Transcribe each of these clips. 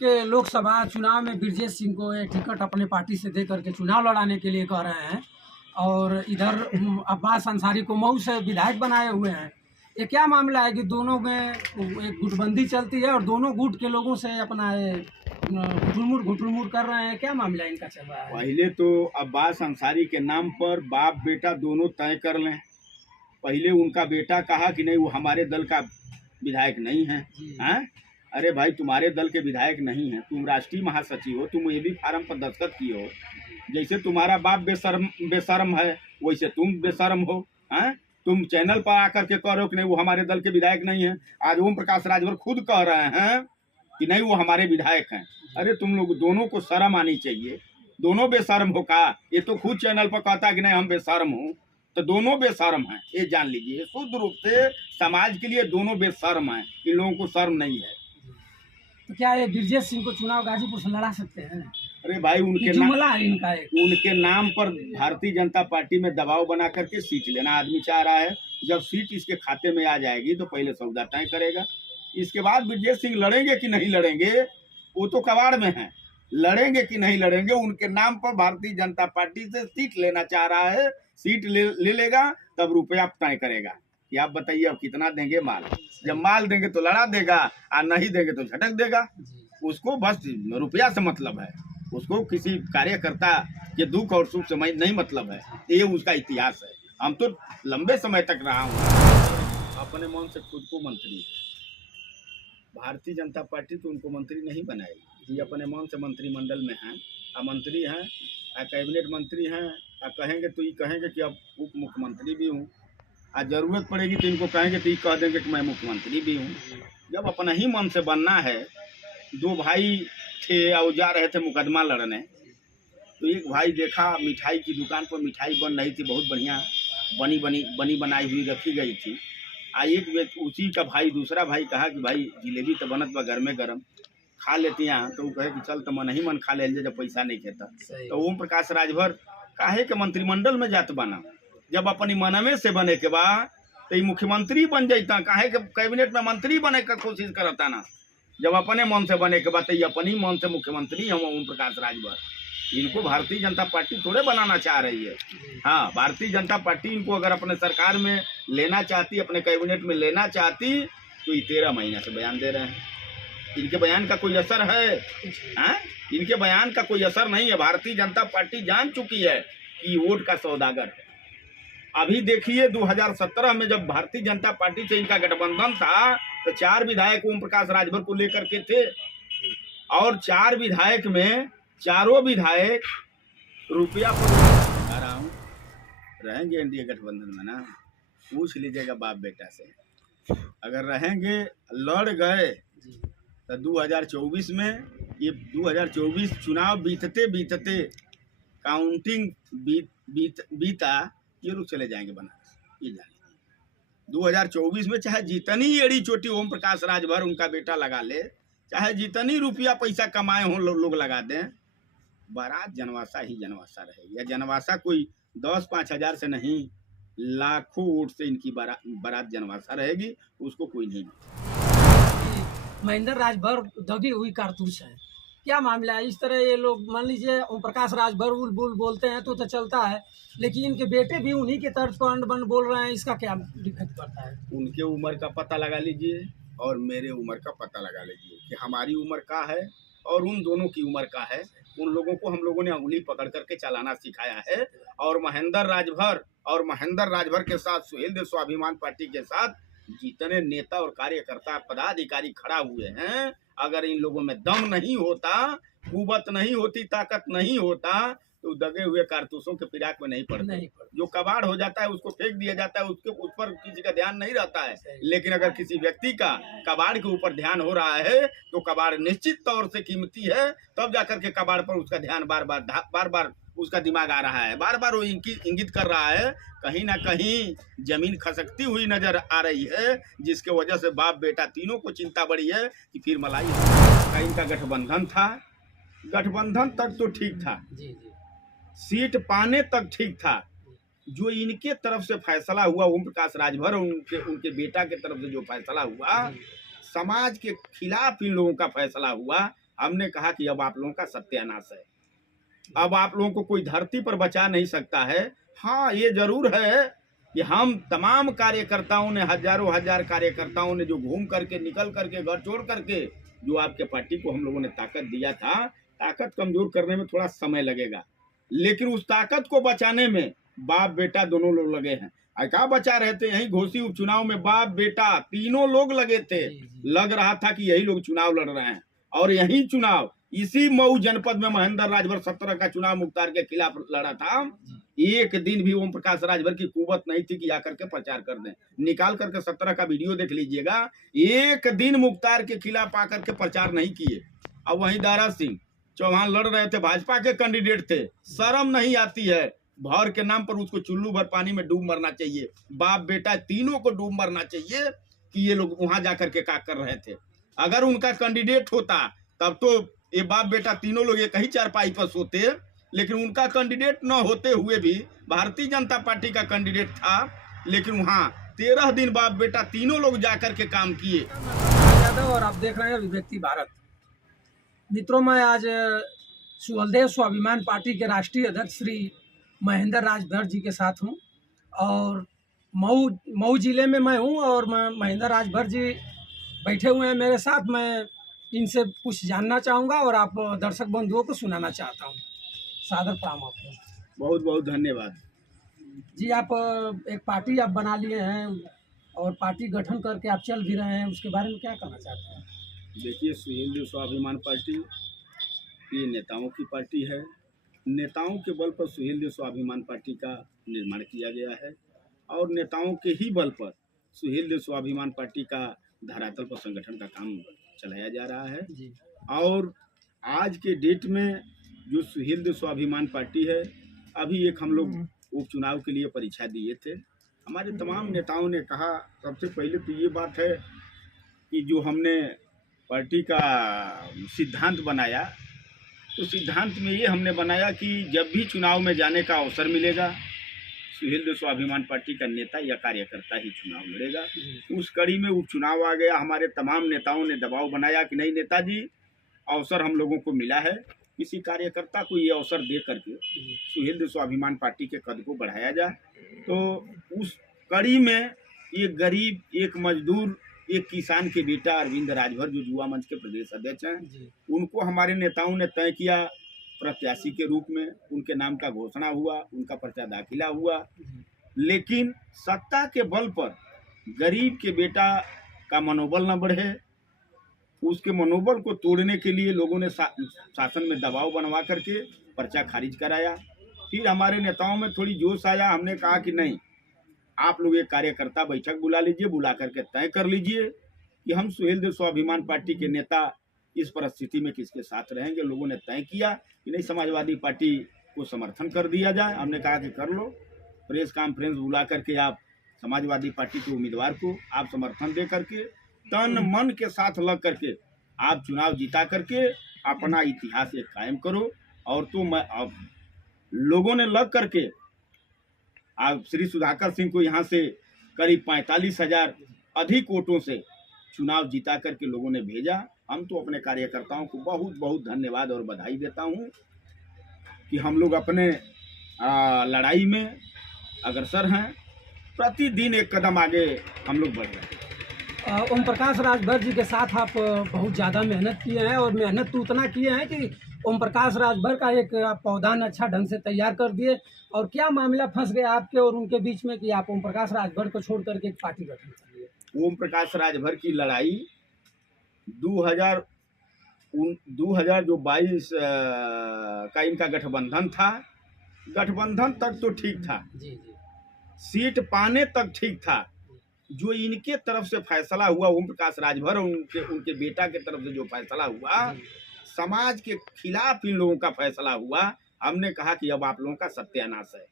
के लोकसभा चुनाव में ब्रजेश सिंह को ये टिकट अपने पार्टी से दे करके चुनाव लड़ाने के लिए कह रहे हैं और इधर अब्बास अंसारी को मऊ से विधायक बनाए हुए हैं। ये क्या मामला है कि दोनों में एक गुटबंदी चलती है और दोनों गुट के लोगों से अपना घुटुरमुर कर रहे हैं? क्या मामला इनका चल रहा है? पहले तो अब्बास अंसारी के नाम पर बाप बेटा दोनों तय कर लें। पहले उनका बेटा कहा कि नहीं वो हमारे दल का विधायक नहीं है। हैं? अरे भाई तुम्हारे दल के विधायक नहीं है, तुम राष्ट्रीय महासचिव हो, तुम ये भी फार्म पर दस्तखत किए हो। जैसे तुम्हारा बाप बेशर्म है वैसे तुम बेशर्म हो। हैं? तुम चैनल पर आकर के कह रहे हो कि नहीं वो हमारे दल के विधायक नहीं है। आज ओम प्रकाश राजभर खुद कह रहे हैं कि नहीं वो हमारे विधायक हैं। अरे तुम लोग दोनों को शर्म आनी चाहिए। दोनों बेशर्म हो का? ये तो खुद चैनल पर कहता कि नहीं हम बेशर्म हूँ, तो दोनों बेशर्म हैं, ये जान लीजिए। शुद्ध रूप से समाज के लिए दोनों बेशर्म हैं, इन लोगों को शर्म नहीं है। तो क्या ये ब्रजेश सिंह को चुनाव गाजीपुर से लड़ा सकते हैं? अरे भाई उनके नाम पर भारतीय जनता पार्टी में दबाव बना करके सीट लेना आदमी चाह रहा है। जब सीट इसके खाते में आ जाएगी तो पहले सौदा तय करेगा, इसके बाद ब्रजेश सिंह लड़ेंगे कि नहीं लड़ेंगे वो तो कबाड़ में है। लड़ेंगे कि नहीं लड़ेंगे, उनके नाम पर भारतीय जनता पार्टी से सीट लेना चाह रहा है। सीट ले लेगा तब रुपया तय करेगा कि आप बताइए अब कितना देंगे माल। जब माल देंगे तो लड़ा देगा और नहीं देंगे तो झटक देगा। उसको बस रुपया से मतलब है, उसको किसी कार्यकर्ता के दुख और सुख से नहीं मतलब है। ये उसका इतिहास है। हम तो लंबे समय तक रहा हूँ अपने मन से खुद को मंत्री। भारतीय जनता पार्टी तो उनको मंत्री नहीं बनाएगी। ये अपने मन से मंत्रिमंडल में हैं, मंत्री हैं, कैबिनेट मंत्री हैं। कहेंगे तो ये कहेंगे कि अब उप मुख्यमंत्री भी हूँ। आज जरूरत पड़ेगी तो इनको कहेंगे तो ये कह देंगे कि मैं मुख्यमंत्री भी हूँ। जब अपना ही मन से बनना है। दो भाई थे और जा रहे थे मुकदमा लड़ने, तो एक भाई देखा मिठाई की दुकान पर मिठाई बन रही थी, बहुत बढ़िया बनी बनाई हुई रखी गई थी। एक उसी का भाई दूसरा भाई कहा कि भाई जिलेबी तो बनत बा गर्मे गरम, खा लेती हैं। तो वो कहे कि चल तो मन ही मन खा ले जब पैसा नहीं खेता। तो ओम प्रकाश राजभर काहे के मंत्रिमंडल में जात बना? जब अपनी मनमे से बने के बाद तो ये मुख्यमंत्री बन जाता। काहे के कैबिनेट में मंत्री बने का कोशिश करता ना? जब अपने मन से बने के बाद तो ये अपनी मन से मुख्यमंत्री हम ओम प्रकाश राजभर। इनको भारतीय जनता पार्टी थोड़े बनाना चाह रही है। हाँ, भारतीय जनता पार्टी इनको अगर अपने सरकार में लेना चाहती, अपने कैबिनेट में लेना चाहती, तो ये 13 महीने से बयान दे रहे हैं। इनके बयान का कोई असर है? इनके बयान का कोई असर नहीं है। भारतीय जनता पार्टी जान चुकी है कि वोट का सौदागर है। अभी देखिए 2017 में जब भारतीय जनता पार्टी से इनका गठबंधन था तो 4 विधायक ओम प्रकाश राजभर को लेकर के थे और 4 विधायक में चारों विधायक रुपया रहेंगे एनडीए गठबंधन में ना। पूछ लीजिएगा बाप बेटा से, अगर रहेंगे लड़ गए तो 2024 में, ये 2024 चुनाव बीतते काउंटिंग बीता ये लोग चले जाएंगे बनारस। ये जानिए 2024 में चाहे जितनी एड़ी चोटी ओम प्रकाश राजभर उनका बेटा लगा ले, चाहे जितनी रुपया पैसा कमाए हों लोग लगा दें, बारात जनवासा ही जनवासा रहेगी। या जनवासा कोई 10-5 हज़ार से नहीं, लाखों वोट से इनकी बारात जनवासा रहेगी। उसको कोई नहीं। महेंद्र राजभर दबी हुई कारतूस है, क्या मामला है? इस तरह ये लोग मान लीजिए ओम प्रकाश राजभर उल बोलते हैं तो चलता है, लेकिन इनके बेटे भी उन्हीं के तर्ज पर अन बोल रहे हैं। इसका क्या दिक्कत पड़ता है? उनके उम्र का पता लगा लीजिए और मेरे उम्र का पता लगा लीजिए कि हमारी उम्र का है और उन दोनों की उम्र का है। उन लोगों को हम लोगों ने उंगली पकड़ करके चलाना सिखाया है। और महेंद्र राजभर के साथ सुहेल देव स्वाभिमान पार्टी के साथ जितने नेता और कार्यकर्ता पदाधिकारी खड़ा हुए हैं, अगर इन लोगों में दम नहीं होता, कुवत नहीं होती, ताकत नहीं होता, तो दगे हुए कारतूसों के फिराक में नहीं पड़ते। जो कबाड़ हो जाता है उसको फेंक दिया जाता है, उसके उस पर किसी का ध्यान नहीं रहता है। लेकिन अगर किसी व्यक्ति का कबाड़ के ऊपर ध्यान हो रहा है तो कबाड़ निश्चित तौर से कीमती है। तब जाकर के कबाड़ पर उसका ध्यान बार बार उसका दिमाग आ रहा है, बार बार वो इंगित कर रहा है। कहीं ना कहीं जमीन खसकती हुई नजर आ रही है, जिसके वजह से बाप बेटा तीनों को चिंता बढ़ी है कि फिर मलाई का इनका गठबंधन था। गठबंधन तक तो ठीक था, सीट पाने तक ठीक था। जो इनके तरफ से फैसला हुआ, ओम प्रकाश राजभर और उनके बेटा के तरफ से जो फैसला हुआ, समाज के खिलाफ इन लोगों का फैसला हुआ। हमने कहा कि अब आप लोगों का सत्यानाश है। अब आप लोगों को कोई धरती पर बचा नहीं सकता है। हाँ, ये जरूर है कि हम तमाम कार्यकर्ताओं ने, हजारों हजार कार्यकर्ताओं ने जो घूम करके, निकल करके, घर छोड़ करके, जो आपके पार्टी को हम लोगों ने ताकत दिया था, ताकत कमजोर करने में थोड़ा समय लगेगा, लेकिन उस ताकत को बचाने में बाप बेटा दोनों लोग लगे हैं। क्या बचा रहे थे? यही घोसी उपचुनाव में बाप बेटा तीनों लोग लगे थे। लग रहा था कि यही लोग चुनाव लड़ रहे हैं, और यही चुनाव इसी मऊ जनपद में महेंद्र राजभर 17 का चुनाव मुख्तार के खिलाफ लड़ा था। एक दिन भी ओम प्रकाश राजभर की कुवत नहीं थी कि आकर के प्रचार कर दें। निकाल करके 17 का वीडियो देख लीजिएगा, एक दिन मुख्तार के खिलाफ आकर के प्रचार नहीं किए। अब वहीं दारा सिंह चौहान लड़ रहे थे, भाजपा के कैंडिडेट थे। शर्म नहीं आती है? भर के नाम पर उसको चुल्लू भर पानी में डूब मरना चाहिए। बाप बेटा तीनों को डूब मरना चाहिए कि ये लोग वहां जाकर के क्या कर रहे थे। अगर उनका कैंडिडेट होता तब तो ये बाप बेटा तीनों लोग एक ही चारपाई पर सोते, लेकिन उनका कैंडिडेट न होते हुए भी भारतीय जनता पार्टी का कैंडिडेट था, लेकिन वहाँ 13 दिन बाप बेटा तीनों लोग जाकर के काम किए। यादव और आप देख रहे हैं अभिव्यक्ति भारत। मित्रों, मैं आज सुहलदेव स्वाभिमान पार्टी के राष्ट्रीय अध्यक्ष श्री महेंद्र राजभर जी के साथ हूं, और मऊ जिले में मैं हूं, और महेंद्र राजभर जी बैठे हुए हैं मेरे साथ। मैं इनसे कुछ जानना चाहूँगा और आप दर्शक बंधुओं को सुनाना चाहता हूँ। सादर प्रणाम आपको। बहुत बहुत धन्यवाद जी। आप एक पार्टी आप बना लिए हैं और पार्टी गठन करके आप चल भी रहे हैं, उसके बारे में क्या कहना चाहते हैं? देखिए, सुहेलदेव स्वाभिमान पार्टी ये नेताओं की पार्टी है। नेताओं के बल पर सुहेलदेव स्वाभिमान पार्टी का निर्माण किया गया है, और नेताओं के ही बल पर सुहेलदेव स्वाभिमान पार्टी का धरातल पर संगठन का काम चलाया जा रहा है जी। और आज के डेट में जो सुहेलदेव स्वाभिमान पार्टी है, अभी एक हम लोग उपचुनाव के लिए परीक्षा दिए थे। हमारे तमाम नेताओं ने कहा, सबसे पहले तो ये बात है कि जो हमने पार्टी का सिद्धांत बनाया, तो सिद्धांत में ये हमने बनाया कि जब भी चुनाव में जाने का अवसर मिलेगा, सुहेलदेव स्वाभिमान पार्टी का नेता या कार्यकर्ता ही चुनाव लड़ेगा। उस कड़ी में उपचुनाव आ गया। हमारे तमाम नेताओं ने दबाव बनाया कि नहीं नेताजी, अवसर हम लोगों को मिला है, किसी कार्यकर्ता को ये अवसर दे करके सुहेलदेव स्वाभिमान पार्टी के कद को बढ़ाया जाए। तो उस कड़ी में एक गरीब, एक मजदूर, एक किसान के बेटा अरविंद राजभर, जो युवा मंच के प्रदेश अध्यक्ष हैं, उनको हमारे नेताओं ने तय किया प्रत्याशी के रूप में। उनके नाम का घोषणा हुआ, उनका पर्चा दाखिला हुआ, लेकिन सत्ता के बल पर गरीब के बेटा का मनोबल न बढ़े, उसके मनोबल को तोड़ने के लिए लोगों ने शासन में दबाव बनवा करके पर्चा खारिज कराया। फिर हमारे नेताओं में थोड़ी जोश आया। हमने कहा कि नहीं, आप लोग एक कार्यकर्ता बैठक बुला लीजिए, बुला करके तय कर लीजिए कि हम सुहेलदेव स्वाभिमान पार्टी के नेता इस परिस्थिति में किसके साथ रहेंगे। लोगों ने तय किया कि नहीं, समाजवादी पार्टी को समर्थन कर दिया जाए। हमने कहा कि कर लो, प्रेस कॉन्फ्रेंस बुला करके आप समाजवादी पार्टी के उम्मीदवार को आप समर्थन दे करके, तन मन के साथ लग करके आप चुनाव जीता करके अपना इतिहास एक कायम करो। और तो मैं अब लोगों ने लग करके आप श्री सुधाकर सिंह को यहाँ से करीब 45,000 अधिक वोटों से चुनाव जीता करके लोगों ने भेजा। हम तो अपने कार्यकर्ताओं को बहुत बहुत धन्यवाद और बधाई देता हूँ कि हम लोग अपने लड़ाई में अग्रसर हैं। प्रतिदिन एक कदम आगे हम लोग बढ़ रहे हैं। ओम प्रकाश राजभर जी के साथ आप बहुत ज़्यादा मेहनत किए हैं, और मेहनत तो उतना किए हैं कि ओम प्रकाश राजभर का एक पौधान अच्छा ढंग से तैयार कर दिए। और क्या मामला फंस गया आपके और उनके बीच में कि आप ओम प्रकाश राजभर को छोड़ करके एक पार्टी गठन कर लिए? ओम प्रकाश राजभर की लड़ाई 2022 का इनका गठबंधन था। गठबंधन तक तो ठीक था, जी। सीट पाने तक ठीक था। जो इनके तरफ से फैसला हुआ, ओम प्रकाश राजभर और उनके बेटा के तरफ से जो फैसला हुआ, समाज के खिलाफ इन लोगों का फैसला हुआ। हमने कहा कि अब आप लोगों का सत्यानाश है।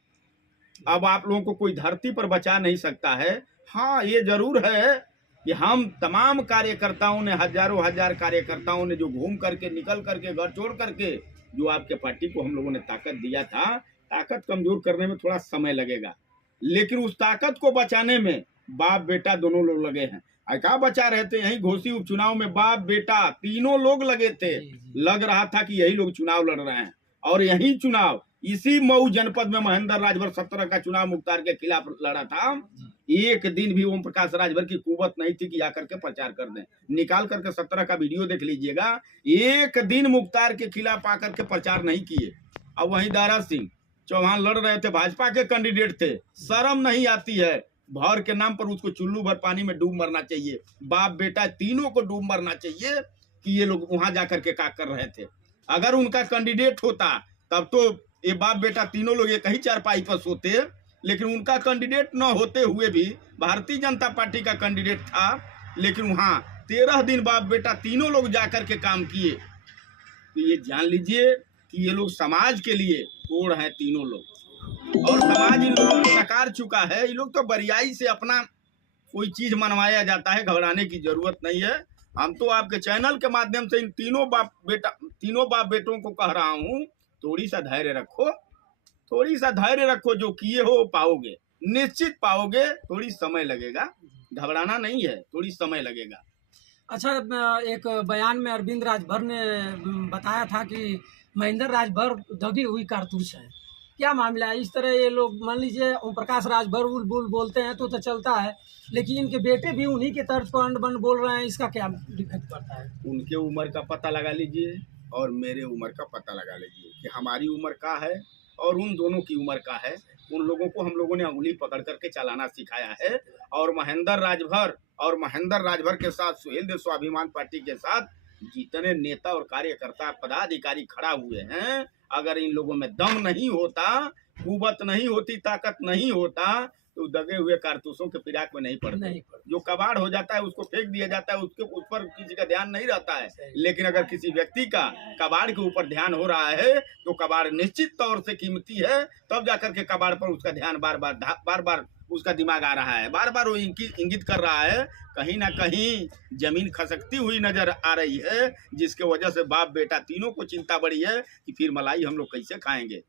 अब आप लोगों को कोई धरती पर बचा नहीं सकता है। हाँ, ये जरूर है कि हम तमाम कार्यकर्ताओं ने, हजारों हजार कार्यकर्ताओं ने जो घूम करके, निकल करके, घर छोड़ करके, जो आपके पार्टी को हम लोगों ने ताकत दिया था, ताकत कमजोर करने में थोड़ा समय लगेगा, लेकिन उस ताकत को बचाने में बाप बेटा दोनों लोग लगे हैं। क्या बचा रहे थे? यही घोसी उपचुनाव में बाप बेटा तीनों लोग लगे थे। लग रहा था कि यही लोग चुनाव लड़ रहे हैं, और यही चुनाव इसी मऊ जनपद में महेंद्र राजभर 17 का चुनाव मुख्तार के खिलाफ लड़ा था। एक दिन भी ओम प्रकाश राजभर की कुवत नहीं थी कि आकर के प्रचार कर दें। निकाल करके 17 का वीडियो देख लीजिएगा, एक दिन मुख्तार के खिलाफ आकर के प्रचार नहीं किए। अब वहीं दारा सिंह चौहान लड़ रहे थे, भाजपा के कैंडिडेट थे। शर्म नहीं आती है? भर के नाम पर उसको चुल्लू भर पानी में डूब मरना चाहिए। बाप बेटा तीनों को डूब मरना चाहिए कि ये लोग वहां जाकर के क्या कर रहे थे। अगर उनका कैंडिडेट होता तब तो ये बाप बेटा तीनों लोग एक ही चारपाई पर सोते, लेकिन उनका कैंडिडेट न होते हुए भी भारतीय जनता पार्टी का कैंडिडेट था, लेकिन वहां 13 दिन बाप बेटा तीनों लोग जाकर के काम किए। तो ये जान लीजिए कि ये लोग समाज के लिए तोड़ हैं तीनों लोग, और समाज इन लोगों को नकार चुका है। ये लोग तो बरियाई से अपना कोई चीज मनवाया जाता है, घबराने की जरूरत नहीं है। हम तो आपके चैनल के माध्यम से इन तीनों बाप बेटों को कह रहा हूँ, थोड़ी सा धैर्य रखो, थोड़ी सा धैर्य रखो। जो किए हो पाओगे, निश्चित पाओगे। थोड़ी समय लगेगा, घबराना नहीं है, थोड़ी समय लगेगा। अच्छा, एक बयान में अरविंद राजभर ने बताया था कि महेंद्र राजभर दगी हुई कारतूस है। क्या मामला है? इस तरह ये लोग, मान लीजिए ओम प्रकाश राजभर उल बुल बोलते हैं तो चलता है, लेकिन इनके बेटे भी उन्हीं के तर्ज पर अंड बंड बोल रहे हैं। इसका क्या दिक्कत पड़ता है? उनके उम्र का पता लगा लीजिए और मेरे उम्र का पता लगा लीजिए कि हमारी उम्र का है और उन दोनों की उम्र का है। उन लोगों को हम लोगों ने अंगुली पकड़ करके चलाना सिखाया है, और महेंद्र राजभर के साथ सुहेल देव स्वाभिमान पार्टी के साथ जितने नेता और कार्यकर्ता पदाधिकारी खड़ा हुए हैं, अगर इन लोगों में दम नहीं होता, कुवत नहीं होती, ताकत नहीं होता, तो दगे हुए कारतूसों के फिराक में नहीं पड़ते। जो कबाड़ हो जाता है उसको फेंक दिया जाता है, उसके उस पर किसी का ध्यान नहीं रहता है। लेकिन अगर किसी व्यक्ति का कबाड़ के ऊपर ध्यान हो रहा है तो कबाड़ निश्चित तौर से कीमती है। तब जाकर के कबाड़ पर उसका ध्यान बार बार उसका दिमाग आ रहा है, बार बार वो इंगित कर रहा है। कहीं ना कहीं जमीन खसकती हुई नजर आ रही है, जिसके वजह से बाप बेटा तीनों को चिंता बढ़ी है कि फिर मलाई हम लोग कैसे खाएंगे।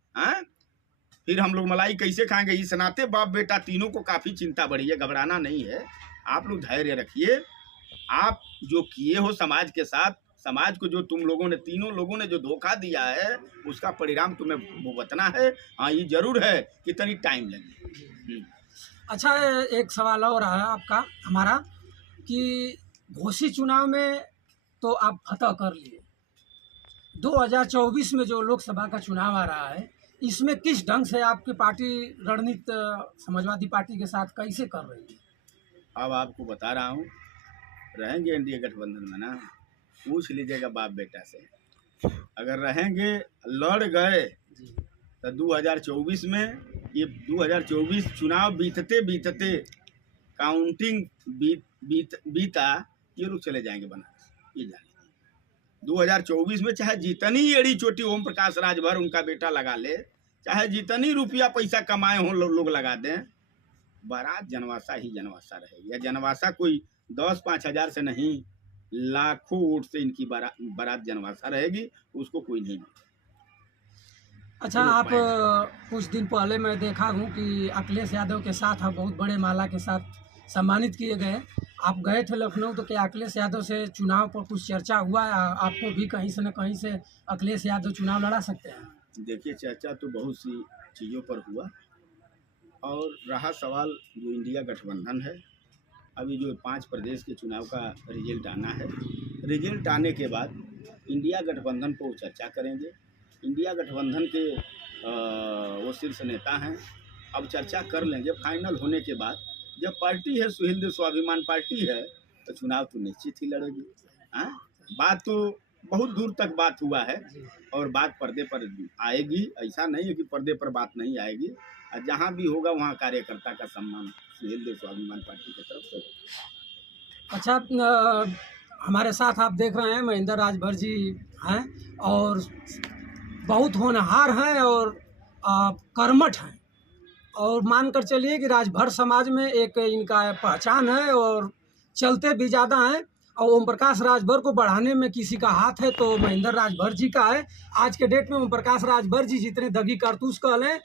फिर हम लोग मलाई कैसे खाएंगे? इस नाते बाप बेटा तीनों को काफी चिंता बढ़ी है। घबराना नहीं है, आप लोग धैर्य रखिए। आप जो किए हो समाज के साथ, समाज को जो तुम लोगों ने, तीनों लोगों ने जो धोखा दिया है, उसका परिणाम तुम्हें भुगतना है। हाँ, ये जरूर है कि तनी टाइम लगे। अच्छा, एक सवाल और है आपका हमारा कि घोसी चुनाव में तो आप फतह कर लिए, 2024 में जो लोकसभा का चुनाव आ रहा है, इसमें किस ढंग से आपकी पार्टी रणनीति समाजवादी पार्टी के साथ कैसे कर रही है? अब आपको बता रहा हूँ, रहेंगे एनडीए गठबंधन में ना, पूछ लीजिएगा बाप बेटा से। अगर रहेंगे, लड़ गए तो 2024 में, ये 2024 चुनाव बीतते काउंटिंग बीता, ये लोग चले जाएंगे बनारस। ये जाने 2024 में चाहे जितनी एड़ी चोटी ओम प्रकाश राजभर उनका बेटा लगा ले, चाहे जितनी रुपया पैसा कमाए हों लोग लगा दें, बारात जनवासा ही जनवासा रहेगी। या जनवासा कोई 10-5 हजार से नहीं, लाखों वोट से इनकी बारात जनवासा रहेगी, उसको कोई नहीं। अच्छा, आप कुछ दिन पहले मैं देखा हूँ कि अखिलेश यादव के साथ आप बहुत बड़े माला के साथ सम्मानित किए गए। आप गए थे लखनऊ, तो क्या अखिलेश यादव से चुनाव पर कुछ चर्चा हुआ? आपको भी कहीं से न कहीं से अखिलेश यादव चुनाव लड़ा सकते हैं? देखिए, चर्चा तो बहुत सी चीज़ों पर हुआ, और रहा सवाल जो इंडिया गठबंधन है। अभी जो 5 प्रदेश के चुनाव का रिजल्ट आना है, रिजल्ट आने के बाद इंडिया गठबंधन को चर्चा करेंगे। इंडिया गठबंधन के वो शीर्ष नेता हैं, अब चर्चा कर लेंगे। फाइनल होने के बाद जब पार्टी है, सुहेल देव स्वाभिमान पार्टी है, तो चुनाव तो निश्चित ही लड़ेगी। बात तो बहुत दूर तक बात हुआ है, और बात पर्दे पर आएगी। ऐसा नहीं है कि पर्दे पर बात नहीं आएगी। जहाँ भी होगा वहाँ कार्यकर्ता का सम्मान सुहेल देव स्वाभिमान पार्टी की तरफ से होगा। अच्छा, हमारे साथ आप देख रहे हैं महेंद्र राजभर जी हैं, और बहुत होनहार हैं और कर्मठ हैं, और मानकर चलिए कि राजभर समाज में एक इनका पहचान है, और चलते भी ज़्यादा हैं। और ओम प्रकाश राजभर को बढ़ाने में किसी का हाथ है तो महेंद्र राजभर जी का है। आज के डेट में ओम प्रकाश राजभर जी जितने दगी कारतूस कह लें,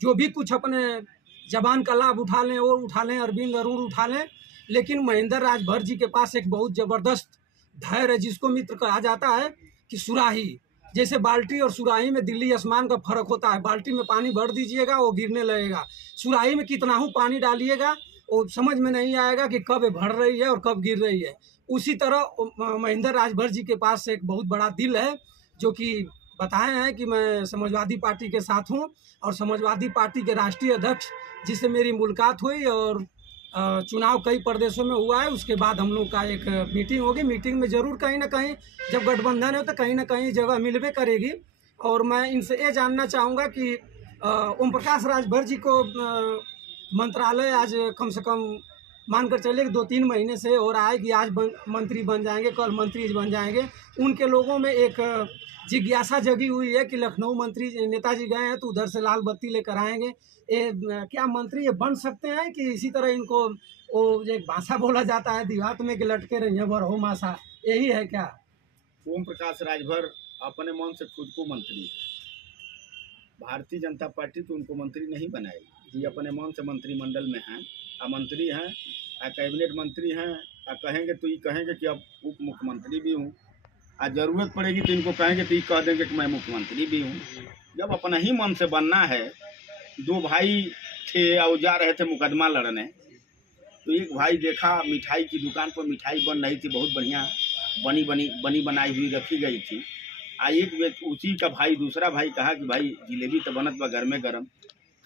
जो भी कुछ अपने जबान का लाभ उठा लें, और उठा लें, अरविंद अरुण उठा लें, लेकिन महेंद्र राजभर जी के पास एक बहुत जबरदस्त धैर्य है, जिसको मित्र कहा जाता है कि सुराही। जैसे बाल्टी और सुराही में दिल्ली आसमान का फर्क होता है। बाल्टी में पानी भर दीजिएगा वो गिरने लगेगा, सुराही में कितना हूँ पानी डालिएगा वो समझ में नहीं आएगा कि कब भर रही है और कब गिर रही है। उसी तरह महेंद्र राजभर जी के पास एक बहुत बड़ा दिल है, जो कि बताए हैं कि मैं समाजवादी पार्टी के साथ हूँ और समाजवादी पार्टी के राष्ट्रीय अध्यक्ष जिससे मेरी मुलाकात हुई और चुनाव कई प्रदेशों में हुआ है। उसके बाद हम लोग का एक मीटिंग होगी। मीटिंग में ज़रूर कहीं ना कहीं जब गठबंधन है तो कहीं ना कहीं जगह मिलबे करेगी। और मैं इनसे ये जानना चाहूँगा कि ओम प्रकाश राजभर जी को मंत्रालय आज कम से कम मानकर चलिए कि 2-3 महीने से हो रहा है कि आज मंत्री बन जाएंगे, कल मंत्री बन जाएंगे। उनके लोगों में एक जिज्ञासा जगी हुई है कि लखनऊ मंत्री नेताजी गए हैं तो उधर से लाल बत्ती लेकर आएंगे। क्या मंत्री ये बन सकते हैं कि इसी तरह इनको वो एक भाषा बोला जाता है देहात में कि लटके रहिए बरहो मासा, यही है क्या? ओम प्रकाश राजभर अपने मन से खुद को मंत्री, भारतीय जनता पार्टी तो उनको मंत्री नहीं बनाएगी। ये अपने मन से मंत्रिमंडल में हैं, मंत्री हैं, कैबिनेट मंत्री हैं। कहेंगे तो ये कहेंगे कि अब उप मुख्यमंत्री भी हूँ, जरूरत पड़ेगी तो इनको कहेंगे तो ये कह देंगे कि मैं मुख्यमंत्री भी हूँ। जब अपना ही मन से बनना है, दो भाई थे और जा रहे थे मुकदमा लड़ने, तो एक भाई देखा मिठाई की दुकान पर मिठाई बन रही थी, बहुत बढ़िया बनी बनाई हुई रखी गई थी। एक उसी का भाई दूसरा भाई कहा कि भाई जिलेबी तो बनत बा घर में गरम,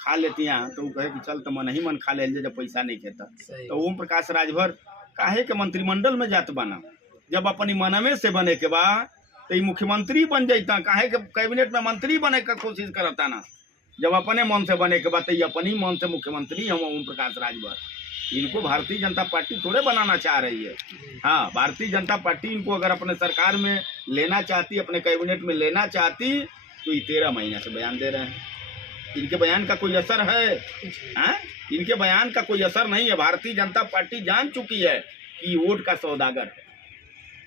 खा लेते हैं। तो वो कहे कि चल तो मन ही मन खा ले जब पैसा नहीं खेता। तो ओम प्रकाश राजभर काहे के मंत्रिमंडल में जात बना, जब अपनी मनमे से बने के बाद तो ये मुख्यमंत्री बन जाता। काहे के कैबिनेट में मंत्री बने का कोशिश करता ना, जब अपने मन से बने के बाद तो ये अपनी मन से मुख्यमंत्री हम ओम प्रकाश राजभर। इनको भारतीय जनता पार्टी थोड़े बनाना चाह रही है। हाँ, भारतीय जनता पार्टी इनको अगर अपने सरकार में लेना चाहती, अपने कैबिनेट में लेना चाहती तो ये 13 महीने से बयान दे रहे हैं। इनके बयान का कोई असर है? हाँ, इनके बयान का कोई असर नहीं है। भारतीय जनता पार्टी जान चुकी है कि वोट का सौदागर है।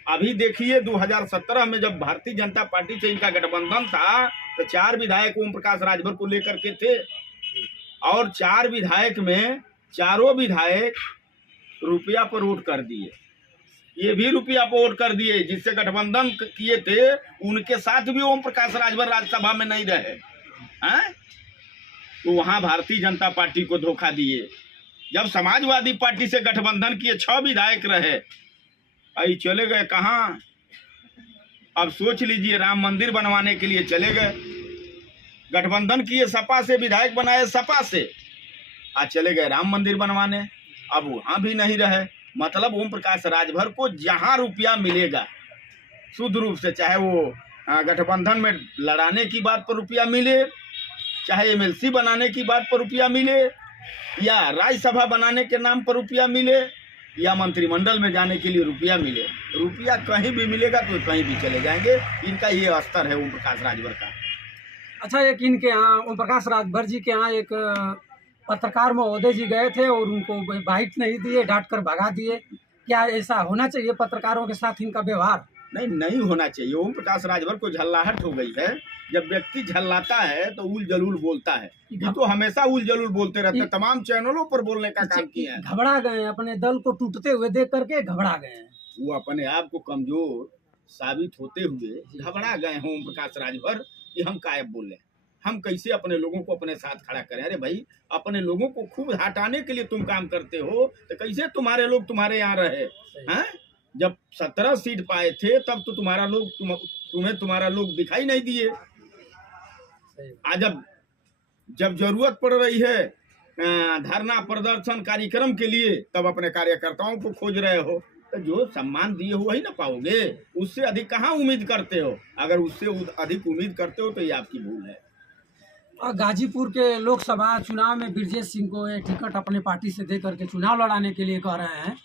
अभी देखिए 2017 में जब भारतीय जनता पार्टी से इनका गठबंधन था तो 4 विधायक ओम प्रकाश राजभर को लेकर के थे, और 4 विधायक में चारों विधायक रुपया पर वोट कर दिए। ये भी रुपया पर वोट कर दिए, जिससे गठबंधन किए थे उनके साथ भी ओम प्रकाश राजभर राज्यसभा में नहीं रहे हैं। तो वहां भारतीय जनता पार्टी को धोखा दिए। जब समाजवादी पार्टी से गठबंधन किए 6 विधायक रहे, आई चले गए कहाँ? अब सोच लीजिए, राम मंदिर बनवाने के लिए चले गए, गठबंधन किए सपा से, विधायक बनाए सपा से, आज चले गए राम मंदिर बनवाने। अब वहां भी नहीं रहे। मतलब ओम प्रकाश राजभर को जहां रुपया मिलेगा शुद्ध रूप से, चाहे वो गठबंधन में लड़ाने की बात पर रुपया मिले, चाहे एमएलसी बनाने की बात पर रुपया मिले, या राज्यसभा बनाने के नाम पर रुपया मिले, या मंत्रिमंडल में जाने के लिए रुपया मिले, रुपया कहीं भी मिलेगा तो कहीं भी चले जाएंगे। इनका ये स्तर है ओम प्रकाश राजभर का। अच्छा, एक इनके यहाँ ओम प्रकाश राजभर जी के यहाँ एक पत्रकार महोदय जी गए थे और उनको बाइट नहीं दिए, डांट कर भगा दिए। क्या ऐसा होना चाहिए पत्रकारों के साथ इनका व्यवहार? नहीं होना चाहिए। ओम प्रकाश राजभर को झल्लाहट हो गई है। जब व्यक्ति झल्लाता है तो उल जलूल बोलता है। ये तो हमेशा उल जलूल बोलते रहते हैं, तमाम चैनलों पर बोलने का काम किया है। घबरा गए, अपने दल को टूटते हुए देख करके घबरा गए। वो अपने आप को कमजोर साबित होते हुए घबरा गए हैं ओम प्रकाश राजभर कि हम काय बोले, हम कैसे अपने लोगों को अपने साथ खड़ा करें। अरे भाई, अपने लोगों को खूब हटाने के लिए तुम काम करते हो तो कैसे तुम्हारे लोग तुम्हारे यहाँ रहे हैं? जब 17 सीट पाए थे तब तो तुम्हारा लोग तुम्हें तुम्हारा लोग दिखाई नहीं दिए। आज जब जरूरत पड़ रही है धरना प्रदर्शन कार्यक्रम के लिए, तब अपने कार्यकर्ताओं को खोज रहे हो। तो जो सम्मान दिए हो वही ना पाओगे, उससे अधिक कहाँ उम्मीद करते हो? अगर उससे अधिक उम्मीद करते हो तो ये आपकी भूल है। और गाजीपुर के लोकसभा चुनाव में ब्रजेश सिंह को ये टिकट अपने पार्टी से दे करके चुनाव लड़ाने के लिए कह रहे हैं,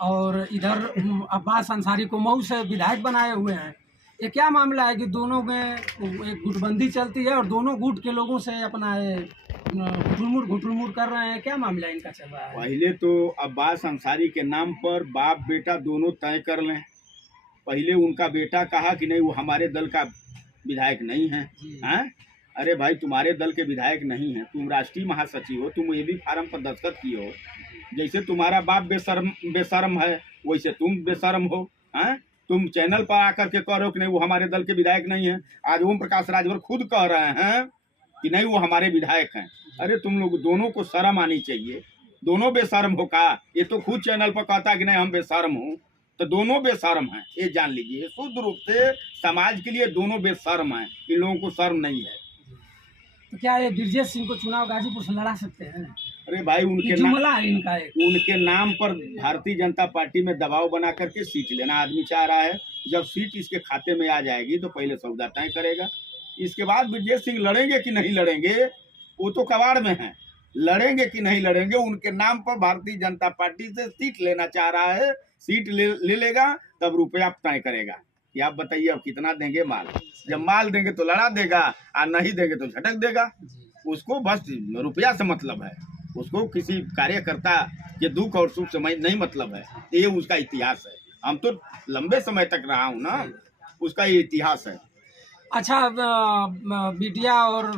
और इधर अब्बास अंसारी को मऊ से विधायक बनाए हुए हैं। ये क्या मामला है कि दोनों में एक गुटबंदी चलती है और दोनों गुट के लोगों से अपना घुटुलमुर कर रहे हैं? क्या मामला इनका चल रहा है? पहले तो अब्बास अंसारी के नाम पर बाप बेटा दोनों तय कर लें। पहले उनका बेटा कहा कि नहीं वो हमारे दल का विधायक नहीं है, अरे भाई, तुम्हारे दल के विधायक नहीं है, तुम राष्ट्रीय महासचिव हो, तुम ये भी फार्म पर दस्तखत किए हो। जैसे तुम्हारा बाप बेशर्म है, वैसे तुम बेशर्म हो। हैं? तुम चैनल पर आकर के कह रहे हो कि नहीं वो हमारे दल के विधायक नहीं है। आज ओम प्रकाश राजभर खुद कह रहे हैं कि नहीं वो हमारे विधायक हैं। अरे तुम लोग दोनों को शर्म आनी चाहिए। दोनों बेशर्म हो का? ये तो खुद चैनल पर कहता है कि नहीं हम बेशर्म हूँ, तो दोनों बेशर्म हैं, ये जान लीजिए। शुद्ध रूप से समाज के लिए दोनों बेशर्म हैं, इन लोगों को शर्म नहीं है। तो क्या ये ब्रजेश सिंह को चुनाव गाजीपुर से लड़ा सकते हैं? अरे भाई, जुमला है इनका एक। उनके नाम पर भारतीय जनता पार्टी में दबाव बना करके सीट लेना आदमी चाह रहा है। जब सीट इसके खाते में आ जाएगी तो पहले सौदा तय करेगा। इसके बाद ब्रजेश सिंह लड़ेंगे कि नहीं लड़ेंगे वो तो कबाड़ में है। लड़ेंगे कि नहीं लड़ेंगे, उनके नाम पर भारतीय जनता पार्टी से सीट लेना चाह रहा है। सीट ले लेगा तब रुपया तय करेगा कि आप बताइए अब कितना देंगे माल। जब माल देंगे तो लड़ा देगा, और नहीं देंगे तो झटक देगा। उसको बस रुपया से मतलब है, उसको किसी कार्यकर्ता के दुख और सुख से नहीं मतलब है। ये उसका इतिहास है। हम तो लंबे समय तक रहा हूँ ना, उसका ये इतिहास है। अच्छा, मीडिया और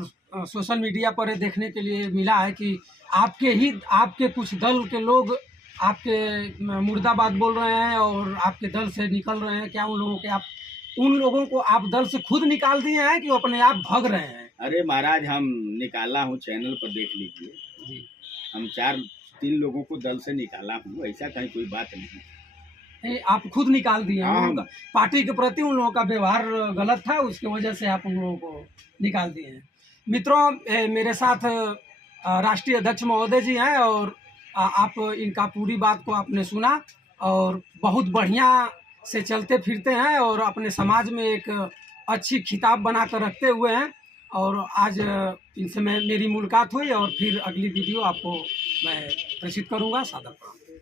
सोशल मीडिया पर ये देखने के लिए मिला है कि आपके कुछ दल के लोग आपके मुर्दाबाद बोल रहे हैं और आपके दल से निकल रहे हैं। क्या उन लोगों को आप दल से खुद निकाल दिए हैं कि वो अपने आप भाग रहे हैं? अरे महाराज, हम निकाला हूँ, चैनल पर देख लीजिए जी। हम 3 लोगों को दल से निकाला हूँ, ऐसा कहीं कोई बात नहीं। आप खुद निकाल दिए हैं? पार्टी के प्रति उन लोगों का व्यवहार गलत था, उसकी वजह से आप उन लोगों को निकाल दिए हैं। मित्रों, मेरे साथ राष्ट्रीय अध्यक्ष महोदय जी हैं और आप इनका पूरी बात को आपने सुना और बहुत बढ़िया से चलते फिरते हैं और अपने समाज में एक अच्छी खिताब बना कर रखते हुए हैं। और आज इनसे मेरी मुलाकात हुई और फिर अगली वीडियो आपको मैं प्रेषित करूंगा। सादर प्रणाम।